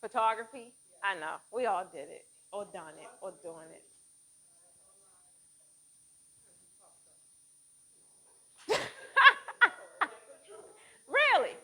Photography? I know. We all did it, or done it, or doing it. Really?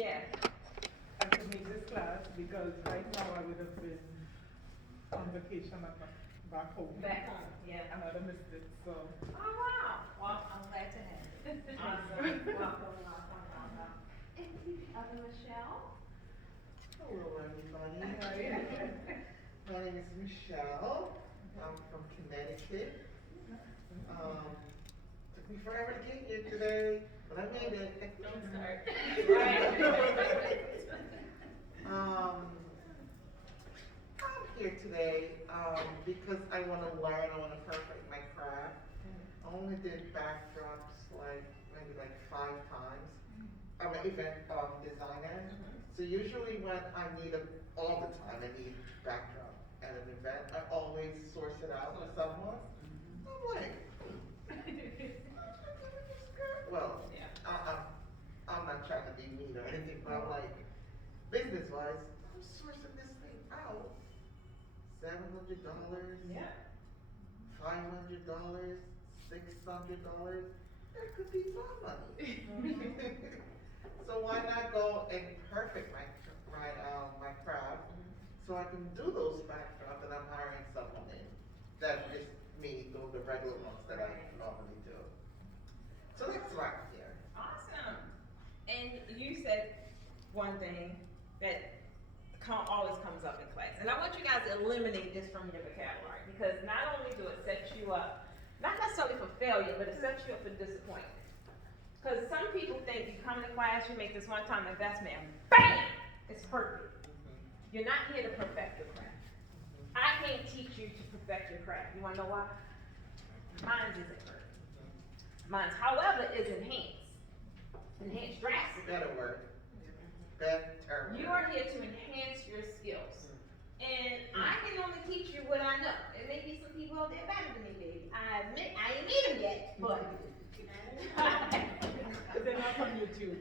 Yeah. I could make this class because right now I would have been on vacation at back home. Back home, yeah. And I'd have missed it, so. Oh, wow. Well, I'm glad to have you. Awesome. Welcome, welcome, welcome. And the other Michelle? Hello, everybody. My name is Michelle. I'm from Connecticut. Um, Took me forever to get here today, but I made it. Don't start. um, I'm here today because I want to learn. I want to perfect my craft. I only did backdrops maybe 5 times. I'm an event designer, so usually when I need all the time, I need backdrop at an event, I always source it out with someone. I'm like, well, Yeah. I'm not trying to be mean or anything, but I'm like, business wise, I'm sourcing this thing out $700, Yeah. $500, $600. That could be my money. So why not go and perfect my craft so I can do those backdrops and I'm hiring someone in. That's just me doing the regular ones that I normally do. So that's why I'm here. Awesome. And you said one thing that always comes up in class. And I want you guys to eliminate this from your vocabulary because not only do it set you up, not necessarily for failure, but it sets you up for disappointment. Because some people think you come to class, you make this one time investment, and BAM! It's perfect. You're not here to perfect your craft. I can't teach you to perfect your craft. You wanna know why? Mine isn't perfect. Mine's, however, is enhanced. Enhanced drastically. Better word. Better You are here to enhance your skills. And I can only teach you what I know. There may be some people out there better than me, baby. I admit, I ain't meet them yet, but. They're not on YouTube.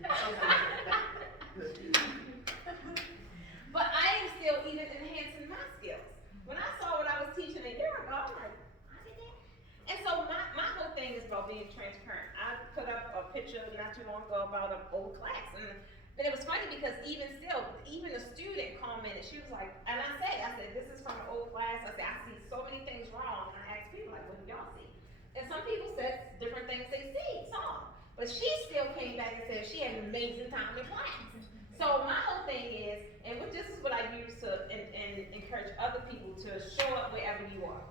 But I am still even enhancing my skills. When I saw what I was teaching a year ago, I'm like, I did that? And so my whole thing is about being transparent. I put up a picture not too long ago about an old class, and it was funny because even still, even a student commented, she was like, and I said, this is from an old class. I said, I see so many things wrong. And I asked people, like, what do y'all see? And some people said different things they saw. But she still came back and said she had an amazing time in class. So my whole thing is, and this is what I use to and encourage other people to show up wherever you are.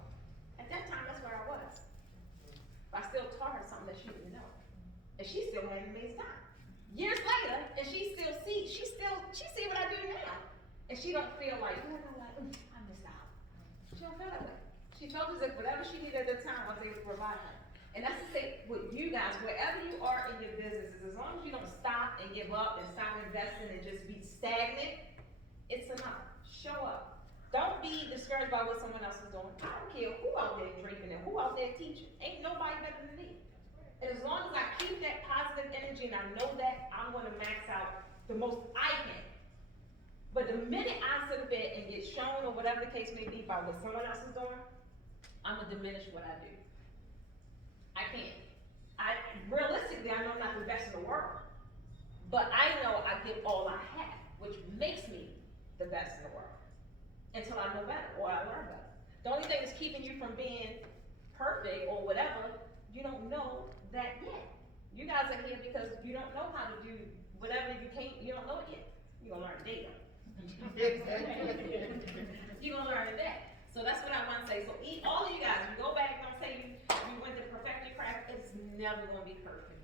At that time, that's where I was. But I still taught her something that she didn't know. And she still had an amazing time. Years later, and she see what I do now. And she don't feel like, I missed out. She don't feel that way. She told us that whatever she needed at the time, I was able to provide her. And that's to say with you guys, wherever you are in your businesses, as long as you don't stop and give up and stop investing and just be stagnant, it's enough. Show up. Don't be discouraged by what someone else is doing. I don't care who out there draping and who out there teaching. Ain't nobody better than me. And as long as I keep that positive energy and I know that, I'm gonna max out the most I can. But the minute I sit up there and get shown or whatever the case may be by what someone else is doing, I'm gonna diminish what I do. I can't. Realistically, I know I'm not the best in the world. But I know I give all I have, which makes me the best in the world. Until I know better or I learn better. The only thing that's keeping you from being perfect or whatever, you don't know that yet. You guys are here because you don't know how to do whatever you don't know it yet. You're gonna learn it later. You're gonna learn it then. So that's what I want to say. So all of you guys, you go back, don't say you went to perfect your craft. It's never gonna be perfect.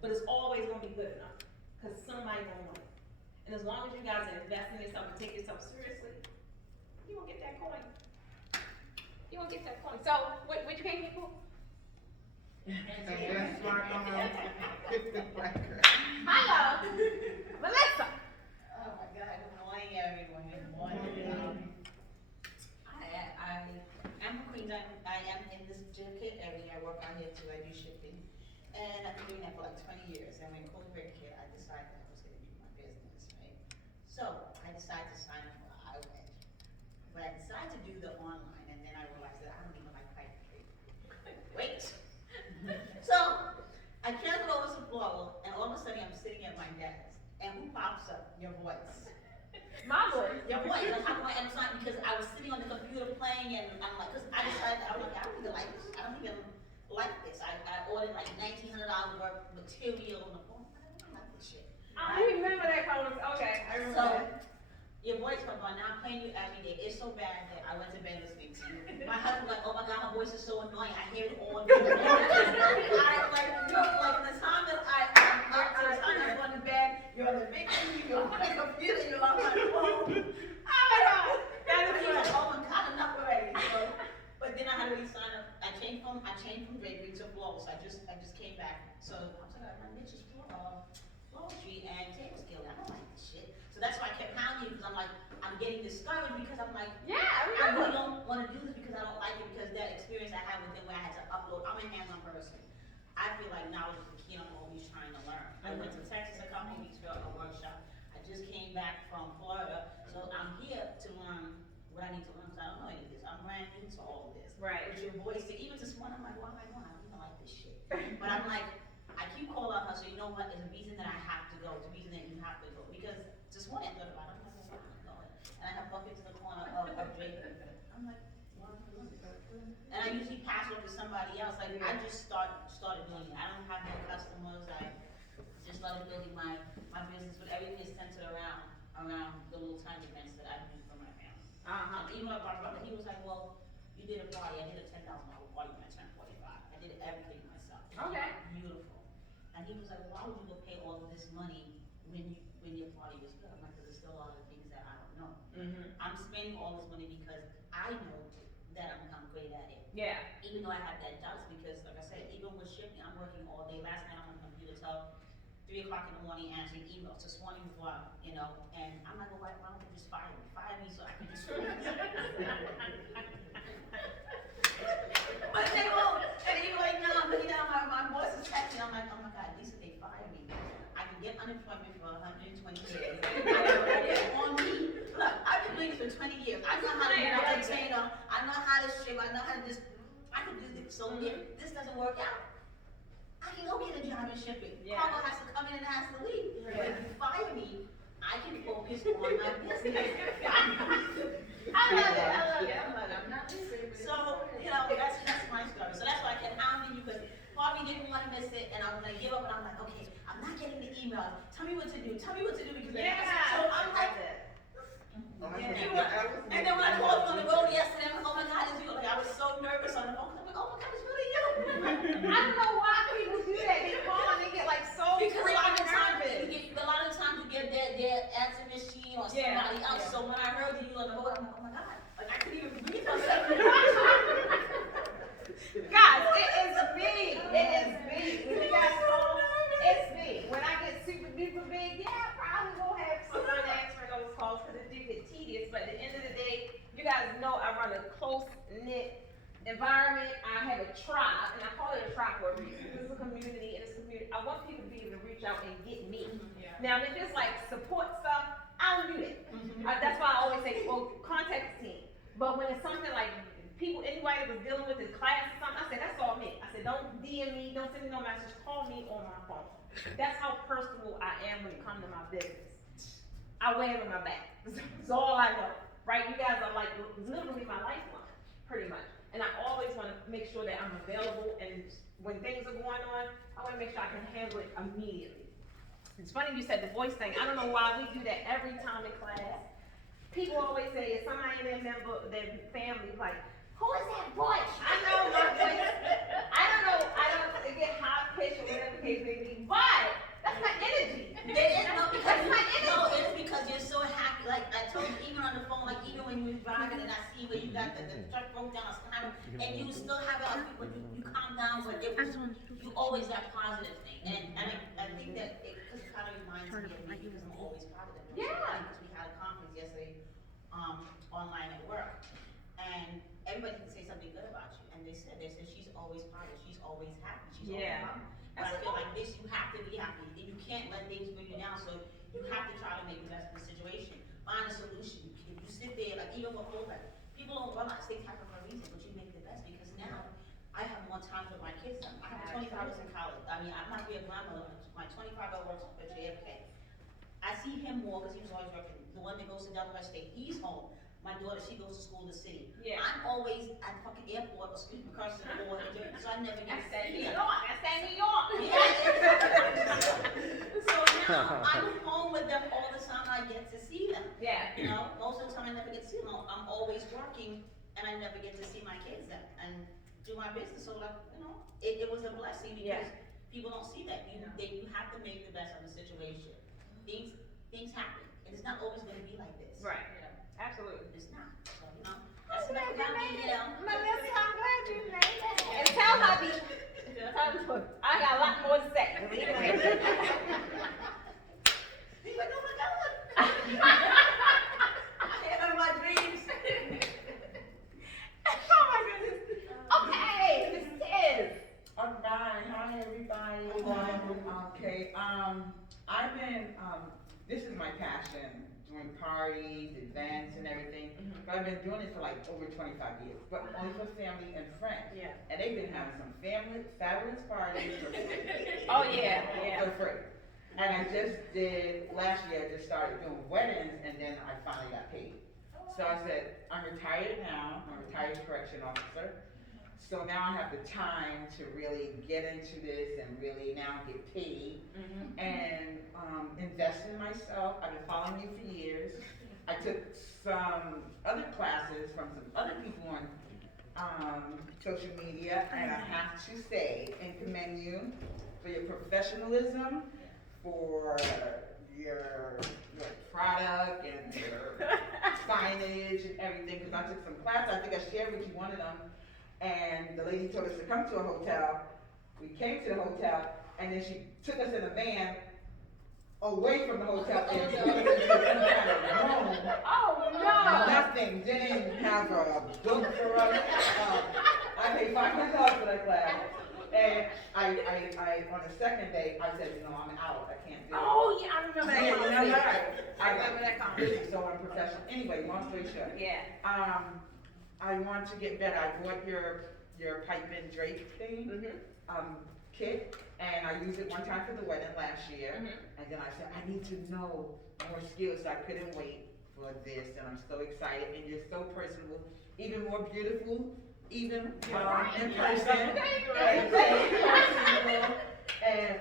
But it's always gonna be good enough. Because somebody gonna want it. And as long as you guys are investing in yourself and take yourself seriously, you're gonna get that coin. You're gonna get that coin. So what you came here for? And that's why I'm on 50 record. Hello, Melissa. Oh my God, good morning everyone, good morning. I'm Queen, I am in this kit area, I work out here too, I do shipping. And I've been doing that for like 20 years, and when COVID hit, I decided that I was gonna do my business, right? So, I decided to sign up for iWed. But I decided to do the online, and then I realized that I don't even like typing. Wait. So, I canceled over some floor, and all of a sudden I'm sitting at my desk, and who pops up? Your voice. My voice. Your voice. That's how I'm sorry, because I was sitting on the computer playing, and I'm like, because I decided, I was like, I don't even like this. I don't even like this. I ordered like $1,900 worth of material on the phone. I don't like this shit. I remember that conversation. Okay, I remember So, that. your voice comes on, now I'm playing you every day. It's so bad that I went to bed listening to you. My husband was like, oh my God, her voice is so annoying. I hear it all day. I like, the time that I'm going to bed, you're on the big TV, you're on the computer, you're on my phone. Oh my God. That is He's like, right. oh my God, enough already. So, but then I had to re-sign up. I changed from Draping to Flawless. I just came back. So I was like, my niche is floristry and table scaling. I don't like this shit. So that's why I kept pounding because I'm like, I'm getting discouraged because I'm like, Yeah, I I remember. really don't want to do this because I don't like it because that experience I had with them where I had to upload. I'm a hands-on person. I feel like knowledge is the key. I'm always trying to learn. I went to Texas a couple of weeks for a workshop. I just came back from Florida, so I'm here to learn what I need to learn because I don't know any of this. I'm brand new to all of this. Right. With your voice, even this morning, I'm like, what am I doing? I don't even like this shit. But I'm like, I keep calling out her, so you know what? There's a reason that I have to go. It's a reason that you have to go because this morning I thought about it. I'm like, I'm going. And I have buckets in the corner of Draping. I'm like, what am I doing? And I usually pass it off to somebody else. Like I just started doing it. I don't have no customers. I just started building my business, but everything is centered around the little tiny events that I do for my family. Even my brother, he was like, well, you did a party. I did a $10,000 party when I turned 45. I did everything myself. Okay. Beautiful. And he was like, why would you go pay all of this money when your party was good? I'm like, because there's still a lot of things that I don't know. Mm-hmm. I'm spending all this money because I know that I'm great at it. Yeah. Even though I have that doubts because, like I said, even with shipping, I'm working all day. Last night I'm on the computer till 3 o'clock in the morning answering emails, this morning before, you know, and I'm like, well, why don't you just fire me? Fire me so I can just. But they won't, and you're like, no, but you know, my boss is texting, I'm like, oh my God, at least if they fire me, I can get unemployment for 120 days. On me, look, I've been doing this for 20 years, I know how to be a container, I know how to ship, I know how to just, I can do this, so if this doesn't work out, I can go get a job in shipping. Yeah. Cargo has to come in and has to leave. But if you fire me, I can focus on my business. I love it. I love it. I love it. I'm not leaving. So, you know, that's my story. So that's why I kept hounding you, because Bobby didn't want to miss it, and I was gonna give up, and I'm like, okay, I'm not getting the emails. Tell me what to do. Tell me what to do, because so I'm like, and then when I called you on the road yesterday, I'm like, oh my God, it's you. Like, I was so nervous on the phone. I'm like, oh my God, it's really you. I don't know why people do that. They call and they get like so Because a lot of times nervous. you get their answer machine or somebody else. Yeah. So when I heard you on the road, I'm like, oh my God, like I couldn't even breathe myself. Guys, it is me. It is me. When you guys call, it's me. When I get super duper big, yeah, I probably will have someone answering those calls because it do get tedious. But at the end of the day, you guys know I run a close knit environment. I have a tribe, and I call it a tribe for a reason. This is a community, and it's a community. I want people to be able to reach out and get me. Yeah. Now, if it's like support stuff, I don't do that. That's why I always say, well, contact the team. But when it's something like people, anybody that was dealing with his class or something, I said, that's all me. I said, don't DM me, don't send me no message, call me on my phone. That's how personal I am when it comes to my business. I wear it on my back. That's all I know, right? You guys are like literally my lifeline, pretty much. And I always want to make sure that I'm available, and when things are going on, I want to make sure I can handle it immediately. It's funny you said the voice thing. I don't know why we do that every time in class. People always say, if somebody in their family, like, who is that voice? I know my voice. I don't get high pitched or whatever the case may be, but that's my energy. That's my energy. No, it's because you're so happy. Like I told you, even on the phone, like even when you was driving and I see where you got the truck broke down, and you still have it, but you calm down, but it was, you always that positive thing. And I think that it kind of reminds me of me because I'm always positive. Yeah. Because we had a conference yesterday, online at work, and everybody can say something good about you, and they said she's always positive, she's always happy, she's always happy. But I feel like this, you have to be happy, and you can't let things bring you down, so you have to try to make the best of the situation, find a solution. If you sit there, like even with all that, people don't realize they type for a reason, but you make the best, because now I have more time with my kids. I have 25 in college. I mean, I might be a grandmother, my 25-year-old works at JFK. I see him more because he was always working. The one that goes to Delaware State, he's home. My daughter, she goes to school in the city. Yeah. I'm always at the fucking airport, or excuse me, Carson, or so I never get to see New him. York. That's that New York. So now I'm home with them all the time. I get to see them. Yeah. You know, most of the time I never get to see them. I'm always working, and I never get to see my kids and do my business. So like, you know, it was a blessing because people don't see that. You have to make the best of the situation. Things happen, and it's not always going to be like this. Right. Absolutely. It's not. So, you know, that's enough about me, you know. Melissa, I'm glad you made it. And tell Hubby, I got a lot more to say. He went, oh my God. I have my dreams. Oh my goodness. Okay, this is. Alright, hi everybody. Okay, I've been, this is my passion, doing parties, events and everything. But I've been doing it for like over 25 years, but only for family and friends. Yeah. And they've been having some fabulous parties for free. Oh yeah, yeah. For free. And I just did, last year I just started doing weddings, and then I finally got paid. So I said, I'm retired now, I'm a retired correction officer. So now I have the time to really get into this and really now get paid and invest in myself. I've been following you for years. I took some other classes from some other people on social media, and I have to say and commend you for your professionalism, for your product and your signage and everything, because I took some class. I think I shared with you one of them. And the lady told us to come to a hotel. We came to the hotel, and then she took us in a van away from the hotel area because it was in some kind of room. Oh no! Nothing, didn't have a book for us. I paid $500 for that class. And I, on the second day, I said, I'm out, I can't do it. Oh, yeah, I remember that Yeah, you know conversation. what? I remember that conversation. So unprofessional. Anyway, long story short. Yeah. I want to get better. I bought your pipe and drape thing, kit, and I used it one time for the wedding last year. And then I said, I need to know more skills, so I couldn't wait for this, and I'm so excited, and you're so personable, even more beautiful, even in person. And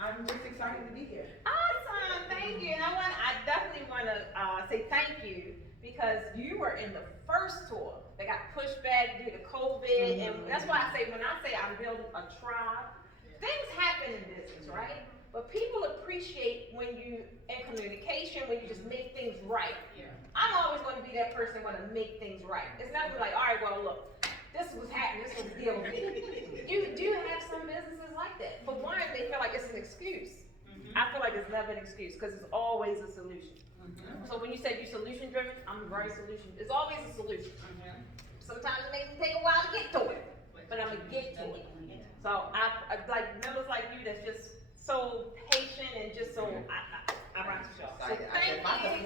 I'm just excited to be here. Awesome, thank you. And I definitely want to say thank you because you were in the first tour that got pushed back due to COVID, and that's why when I say I'm building a tribe, things happen in business, right? But people appreciate when you in communication, when you just make things right. I'm always going to be that person going to make things right. It's not gonna be like, all right, well, look, this was happening, this was the deal with me. You do have some businesses like that. For one, they feel like it's an excuse. I feel like it's never an excuse because it's always a solution. So when you say you're solution driven, I'm very solution. It's always a solution. Sometimes it may take a while to get to it, but I'm gonna get to it. So I like members like you that's just so patient and just so I rock the show. So thank If I can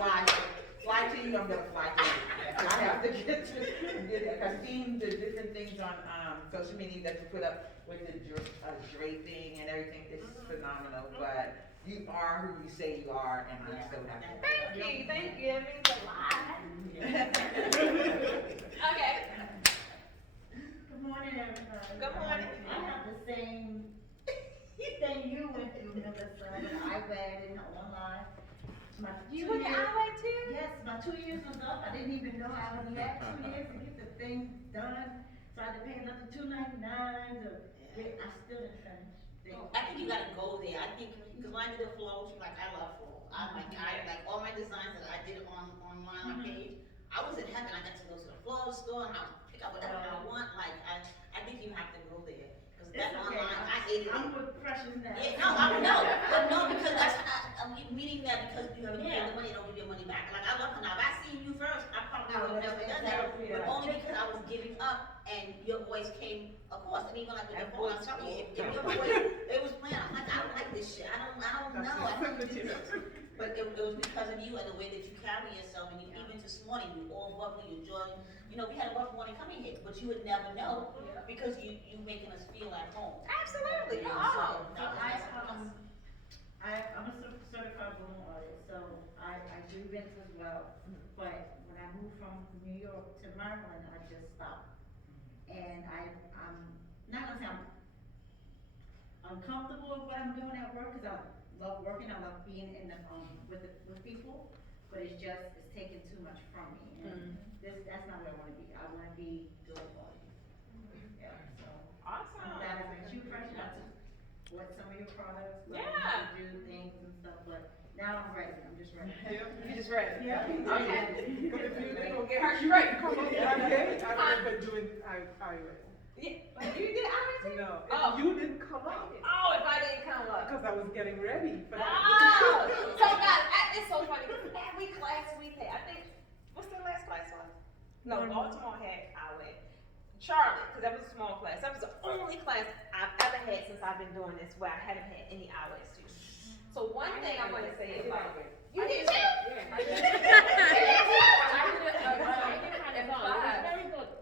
fly to you, I'm gonna fly to you. I have to get to, I've seen the different things on social media that you put up with the draping and everything. It's phenomenal, but you are who you say you are, and I'm so happy. Thank you. It means a lot. Okay. Good morning, everybody. Good morning. I have the same thing you went through, Melissa, with iPad and online. My You 2 went to years- Iowa too? Yes, my 2 years was up. I didn't even know I only had 2 years to get the thing done. So I had to pay another $2.99 to get, I still didn't finish. I think you gotta go there. I think, because when I did the flows, like, I love flow. I like all my designs that I did online on page. I was in heaven. I got to go to the flow store and I pick up whatever I want. Like, I think you have to go there. Because that online, I ate it. I'm with Precious now. Yeah, no, because that's, I'm meaning that because you haven't paid the money, don't give your money back. Like, I love her now. If I seen you first, I probably would have never done that. But only because I was giving up and your voice came across. And even like with the phone, I'm telling you, if your voice, it was playing, I'm like, I don't like this shit. I don't know. I don't do this. But it was because of you and the way that you carry yourself. And you, even this morning, you all bubbly, you joy. You know, we had a rough morning coming here, but you would never know because you making us feel at home. Absolutely. You know, Oh. so, no, I'm a certified balloon artist, so I do events as well. But when I moved from New York to Maryland, I just stopped. And I'm not gonna say I'm uncomfortable with what I'm doing at work, cause I love working, I love being in the, with people, but it's taking too much from me. And that's not where I wanna be. I wanna be doing parties. Yeah, so. Awesome. I'm glad I met you, Fresh, not to what some of your products, like, Yeah. you do things and stuff, but now I'm ready, I'm just ready. You just read it. Yeah. Okay. But if you We gonna get her straight. Come on. okay, I've been doing iWay. Yeah. You did Iowa too? No, Oh. if you didn't come up, Oh, if I didn't come up. because I was getting ready for that. Oh, so guys, it's so funny. Every class we've had, I think, what's the last class was? No, Baltimore had Iowa. Charlotte, because that was a small class. That was the only class I've ever had since I've been doing this where I haven't had any Iowa students. So one thing I want to say about you did too. I did it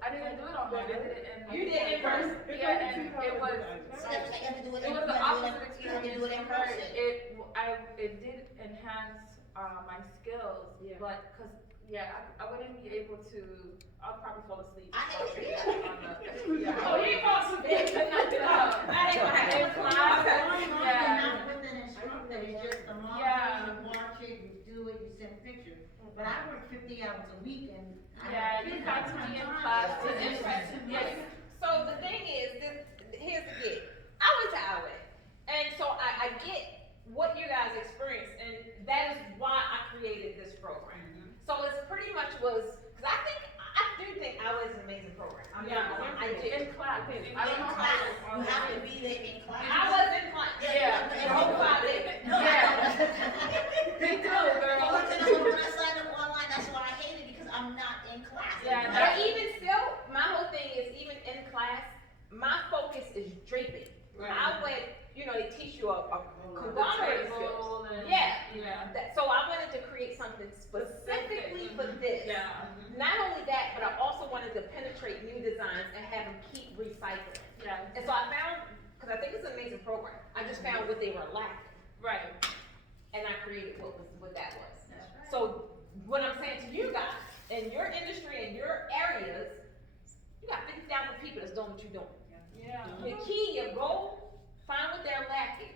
I didn't do it on home. I did it in. You did it in person. Yeah, and it was. So that's why you have to do it. It was the opposite experience. You have to do it in person. It did enhance my skills, but I wouldn't be able to. I'll probably fall asleep. I hate it. Oh, you ain't fall asleep. That ain't gonna happen. In class, Not with an instructor, it's just a model, you watch it, you do it, you send pictures. But I work 50 hours a week and you have to be in class to Yes. So the thing is, here's the gig. I went to Iowa, and so I get what you guys experience, and that is why I created this program. So it's pretty much was, because I do think Iowa is an amazing program. I do. in class. I don't know In how class, you have to be there in class. I was in class. Yeah. And hope I did. No, Yeah. the garment table skills. and- Yeah. Yeah. So I wanted to create something specifically for this. Yeah. Not only that, but I also wanted to penetrate new designs and have them keep recycling. Yeah. And so I found, because I think it's an amazing program, I just found what they were lacking, Right. and I created what that was. That's right. So what I'm saying to you guys, in your industry, in your areas, you got 50,000 people that's doing what you're doing. Yeah. Your key, your goal, find what they're lacking,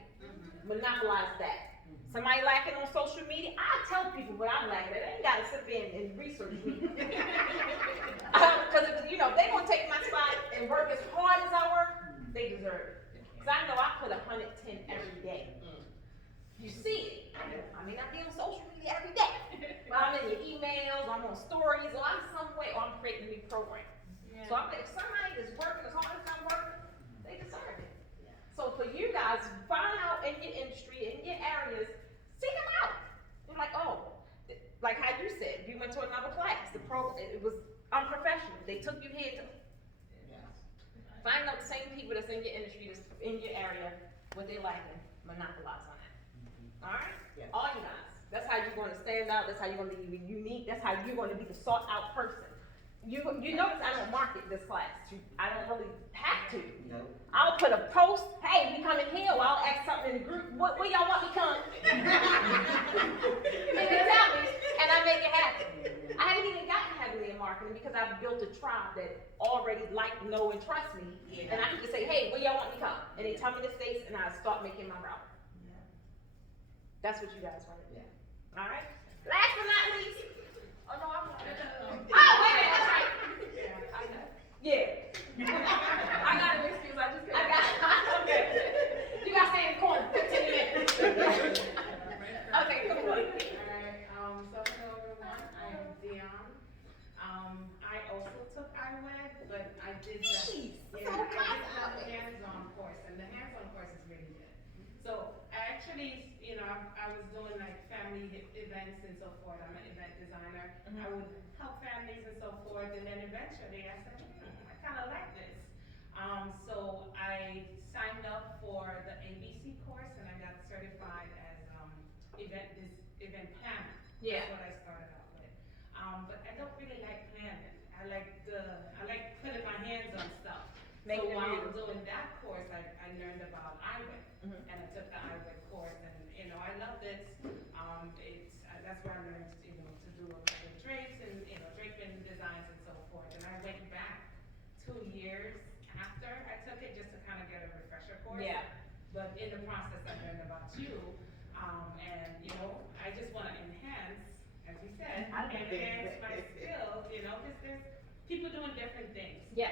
monopolize that. Somebody lacking on social media, I tell people what I'm lacking. They ain't gotta sit there and research me. Because if they gonna take my spot and work as hard as I work, they deserve it. Because I know I put 110 every day. You see it. I may not be on social media every day, but I'm in your emails, I'm on stories, or I'm somewhere, or I'm creating a new program. So I'm like, if somebody is working as hard as I'm working, they deserve it. So for you guys, find out in your industry, in your areas, seek them out. You're like, oh, like how you said, you went to another class. The program, it was unprofessional. They took you here to find out the same people that's in your industry, that's in your area, what they lacking, monopolize on that. All right? Yes. All you guys. That's how you're going to stand out. That's how you're going to be unique. That's how you're going to be the sought out person. You notice I don't market this class. I don't really have to. No. I'll put a post, hey, we coming here, or I'll ask something in the group, where y'all want me come? And they tell me, and I make it happen. I haven't even gotten heavily in marketing because I've built a tribe that already like, know, and trust me. And I can just say, hey, where y'all want me come? And they tell me the states, and I start making my route. That's what you guys want to do. All right? Last but not least, oh no, I'm not. Oh, wait a minute, that's right. Yeah. I got an excuse. I just I couldn't. got, okay. You guys stay in the corner, 15 minutes. Okay, come on. Alright, so hello everyone, I am Dion. I also took IWED, but I did the, I did the hands-on course, and the hands-on course is really good. So I actually, I was doing like family events and so forth. I'm an event designer. I would help families and so forth, and then eventually I said, I kind of like this. So I signed up for the ABC course, and I got certified as event planner. Yeah. That's what I started out with. But I don't really like planning. I like putting my hands on stuff. Make So it while beautiful. doing that course, I learned about IWED, and I took the IWED course, and I loved it. That's where I learned, to do a couple of drapes and draping designs and so forth. And I went back 2 years after I took it just to kind of get a refresher course. Yeah. But in the process, I learned about you, and I just want to enhance, as you said, enhance my skills. Because there's people doing different things. Yeah.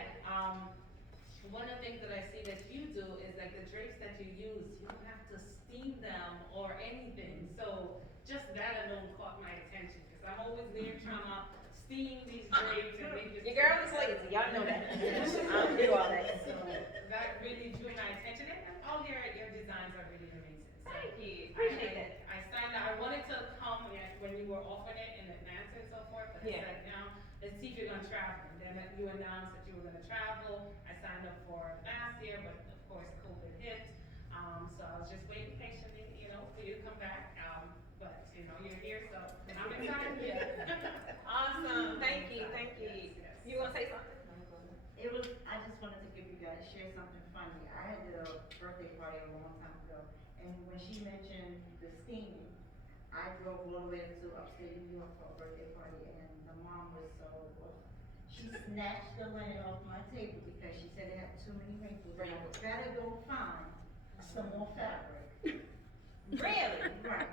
One of the things that I see that you do is like the drapes that you use, you don't have to steam them or anything. So just that alone caught my attention because I'm always there trying to steam these drapes and they just. Your girl is lazy, y'all know that. I don't do all that. So that really drew my attention, and all your designs are really amazing. So Thank you, appreciate that. I signed up. I wanted to come when you were offering it in advance and so forth, but I Yeah. said now let's see if you're gonna travel. And then you announced that you were gonna travel. I signed up for last year, but of course COVID hit. So I was just waiting patiently, for you to come back. But you're here, so I'm excited. Awesome, thank you. You want to say something? I just wanted to give you guys, share something funny. I had a birthday party a long time ago, and when she mentioned the steaming, I drove all the way to upstate New York for a birthday party, and the mom was so, she snatched the linen off my table because she said it had too many wrinkles. And I better go find some more fabric. Really? Right.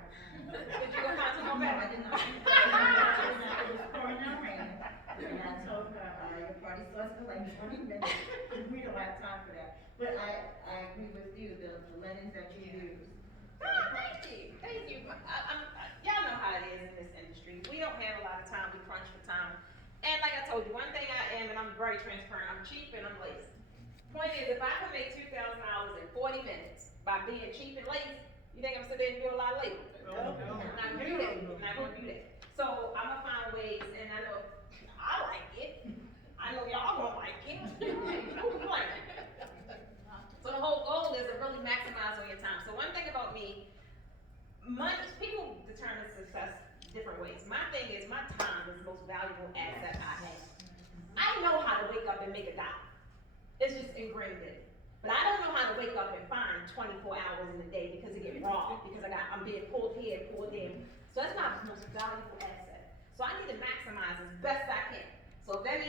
Did you go find some more No, I back? did not. It was pouring down rain, and I told her, your party starts in like 20 minutes, we don't have time for that. But I agree with you, the linens that you use. Thank you. Y'all know how it is in this industry. We don't have a lot of time, we crunch for time. And like I told you, one thing I am, and I'm very transparent, I'm cheap and I'm lazy. Point is, if I can make $2,000 in 40 minutes by being cheap and lazy, you think I'm sitting there and do a lot of labor? No. I'm not gonna do that. So I'm gonna find ways, and I know I like it. I know y'all gonna like it. You know you like it. So the whole goal is to really maximize on your time. So one thing about me, money, people determine success different ways. My thing is, my time is the most valuable asset I have. I know how to wake up and make $1. It's just ingrained in me. But I don't know how to wake up and find 24 hours in a day because it get robbed, because I'm being pulled here, pulled there. So that's my most valuable asset. So I need to maximize as best I can. So if that means